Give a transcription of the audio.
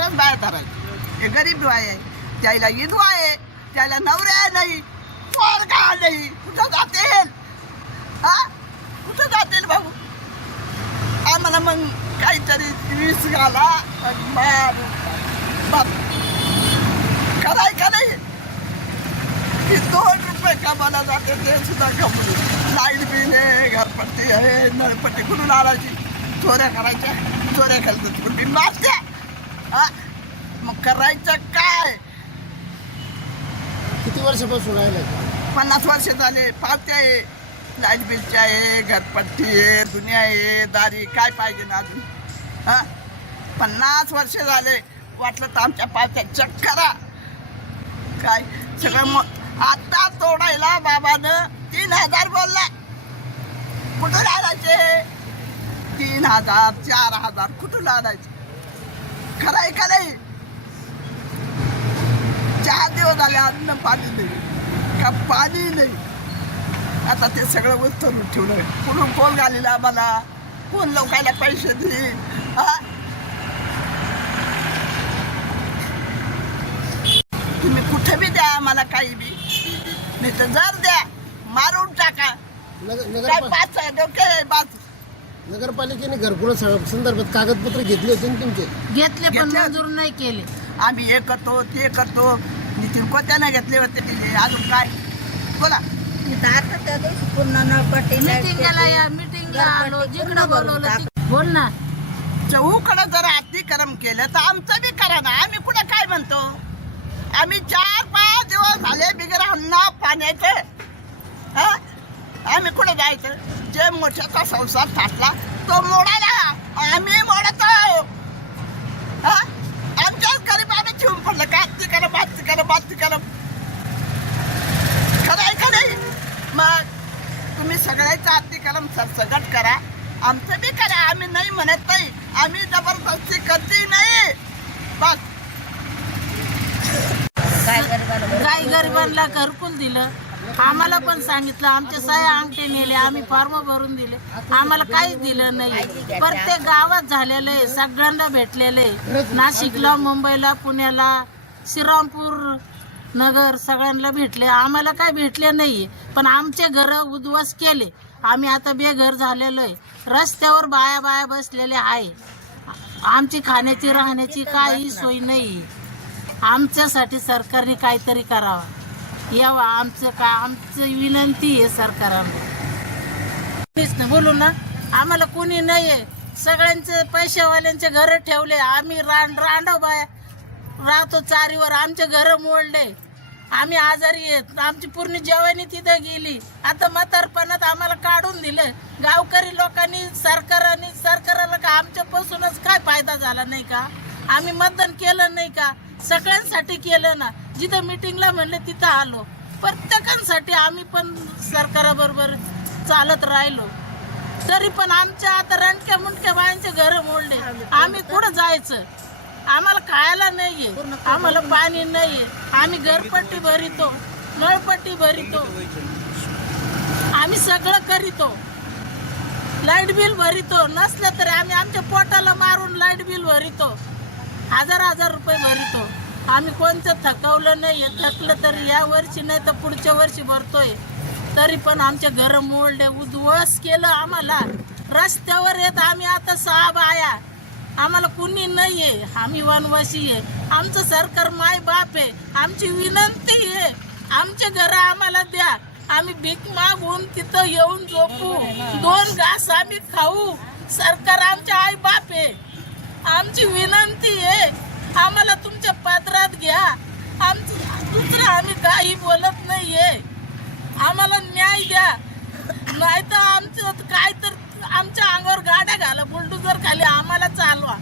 तरच बाहेर धरायचे. हे गरीब आहे. त्याला विधवा आहे. त्याला नवऱ्या नाही. पोरगा नाही. कुठं जातील हा? कुठं जातील भाऊ आम्हाला मग काहीतरी वीस घाला आणि कराय का नाही? की दोन रुपये कमाला जाते ते सुद्धा कमवले लाइट बिल आहे घरपट्टी आहे नळपट्टी. कुठून आणायची? चोऱ्या करायच्या? चोऱ्या खालतात तिकडून बिल मागत्या मग करायचं काय? किती वर्षापासून राहिलं पन्नास वर्ष झाले. पावत्या आहे. लाइट बिलचे आहे घरपट्टी आहे दुनिया आहे दारी काय पाहिजे ना अजून? हा? पन्नास वर्ष झाले. वाटलं तर आमच्या पावत्या चेक करा. काय? सगळं मग आता तोडायला बाबानं तीन हजार बोलला. कुठून आणायचे तीन हजार चार हजार कुठून आणायचे खरं आहे का नाही? चार दिवस झाले अन्न पाणी नाही. का पाणी नाही? आता ते सगळं उचलून ठेवलं कुठून कोण घालेलं आम्हाला? कोण लोकांना पैसे देईल? हा? तुम्ही कुठे बी द्या आम्हाला काही बी. नाही तर जर द्या मारून टाका. काय पाच डोके नगरपालिकेने घरकुल संदर्भात कागदपत्र घेतले होते ना तुमचे? घेतले पण घेतले? मंजूर नाही केले. आम्ही हे करतो ते करतो. नितीन कोत्यानं घेतले होते ते. अजून काय बोला. मिटिंगला या मिटिंगला आलो. जिकडं बोलवलं तिकडं- बोल ना. चहूकडं जर अतिक्रम केलं तर आमचं बी करा ना. आम्ही कुठं काय म्हणतो? आम्ही चार पाच दिवस झाले बिगर अन्ना पाण्याचं हा? आम्ही कुठं जायचं जे मोठ्याचा संसार थाटला तो मोडायला आम्ही मोडतो हा? आमच्याच गरीब आम्ही ठेवून पडलं. का अतिक्रम अतिक्रम अतिक्रम खरं आहे का नाही? मग तुम्ही सगळ्याचा अतिक्रम सरसगट करा. आमचं बी करा. आम्ही नाही म्हणत नाही. आम्ही जबरदस्ती करते नाही. बस. गरिबांना घरकुल दिलं? आम्हाला पण सांगितलं आमच्या सह्या अंगठे नेले आम्ही फॉर्म भरून दिले. आम्हाला काहीच दिलं नाही प्रत्येक गावात झालेलं आहे सगळ्यांना भेटलेलं आहे. नाशिकला मुंबईला पुण्याला श्रीरामपूर नगर सगळ्यांना भेटले. आम्हाला काय भेटले नाही पण आमचे घर उद्ध्वस्त केले. आम्ही आता बेघर झालेलो आहे. रस्त्यावर बाया बाया बसलेले आहे. आमची खाण्याची राहण्याची काही सोय नाही आमच्यासाठी सरकारने काहीतरी करावं. यावं आमचं का आमचं विनंती आहे सरकारांना तेच ना बोलू ना आम्हाला कोणी नाही आहे सगळ्यांचे पैशावाल्यांचे घर ठेवले आम्ही रान रांडव बाय राहतो चारीवर आमचे घर मोडले. आम्ही आजारी आहेत आमची पूर्ण जेवणी तिथं गेली. आता म्हातारपणात आम्हाला काढून दिलं. गावकरी लोकांनी सरकाराने सरकाराला का आमच्यापासूनच काय फायदा झाला नाही का? आम्ही मतदान केलं नाही का? सगळ्यांसाठी केलं ना जिथं मिटिंगला म्हणले तिथं आलो. प्रत्येकांसाठी आम्ही पण सरकाराबरोबर चालत राहिलो. तरी पण आमच्या आता रणक्या मुंडक्या बायांचे घर मोडले. आम्ही कुठं जायचं? आम्हाला खायला नाहीये. आम्हाला पाणी नाहीये. आम्ही घरपट्टी भरितो नळपट्टी भरितो. आम्ही सगळं करीतो. लाइट बिल भरितो. नसलं तरी आम्ही आमच्या पोटाला मारून लाइट बिल भरितो. हजार हजार रुपये भरतो. आम्ही कोणतं थकवलं नाही थकलं तर या वर्षी नाही तर पुढच्या वर्षी भरतोय. तरी पण आमच्या घर मोडले उद्ध्वस केलं आम्हाला. रस्त्यावर येत आम्ही आता सहा बाया. आम्हाला कुणी नाही आहे आम्ही वनवासी आहे. आमचं सरकार माय बाप आहे. आमची विनंती आहे. आमचे घर आम्हाला द्या. आम्ही भीक मागून तिथं येऊन झोपू. दोन घास आम्ही खाऊ. सरकार आमच्या आई बाप आहे. आमची विनंती आहे आम्हाला तुमच्या पात्रात घ्या. आमचं दुसरं आम्ही काही बोलत नाहीये. आम्हाला न्याय द्या. नाही तर आमचं काय तर आमच्या अंगावर गाड्या घाला बुलडोजर खाली आम्हाला चालवा.